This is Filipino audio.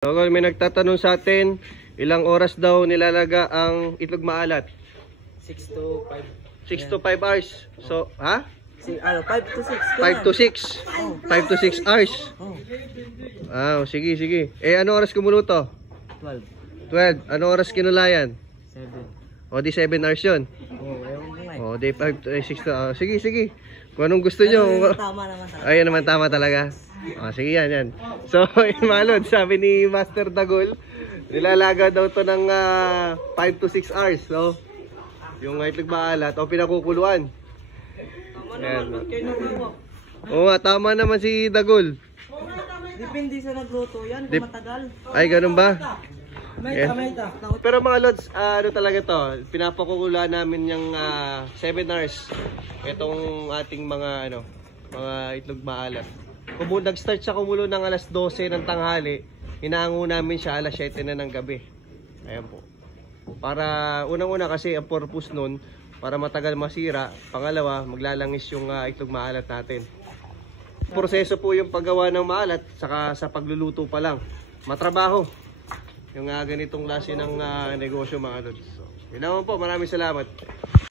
So, kung may nagtatanong sa atin, ilang oras daw nilalaga ang itlog maalat? 6 to 5. 6 to 5 hours. So, ha? 5 to 6. 5 to 6. 5 to 6 hours. Sige, sige. Ano oras kumuluto? 12. 12. Ano oras kinulayan? 7. O, di 7 hours yun. Ewan ko nga eh. O, di 5 to 6 to. Sige, sige. Kung anong gusto nyo. Tama naman talaga. Ayun naman, tama talaga. Sige, yan, yan. So, malod, sabi ni Master Dagol, nilalaga daw to ng 5 to 6 hours. So, yung itlog maalat o pinakukuluan. Tama naman, ba't kayo nagawa? Oo nga, tama naman si Dagol. Depende sa nagluto yan, kung matagal. Ay, ganun ba? Mayta, Yeah. mayta. Pero mga lods, ano talaga to, pinapakukuluan namin yung 7 hours. Itong ating mga itlog maalat. Kung nag-start siya kumulo ng alas 12 ng tanghali, inaango namin siya alas 7 na ng gabi. Ayan po. Para unang-una kasi ang purpose nun, para matagal masira. Pangalawa, maglalangis yung itlog maalat natin. Proseso po yung paggawa ng maalat, saka sa pagluluto pa lang. Matrabaho. Yung ganitong klase ng negosyo mga lods. So, yun naman po, maraming salamat.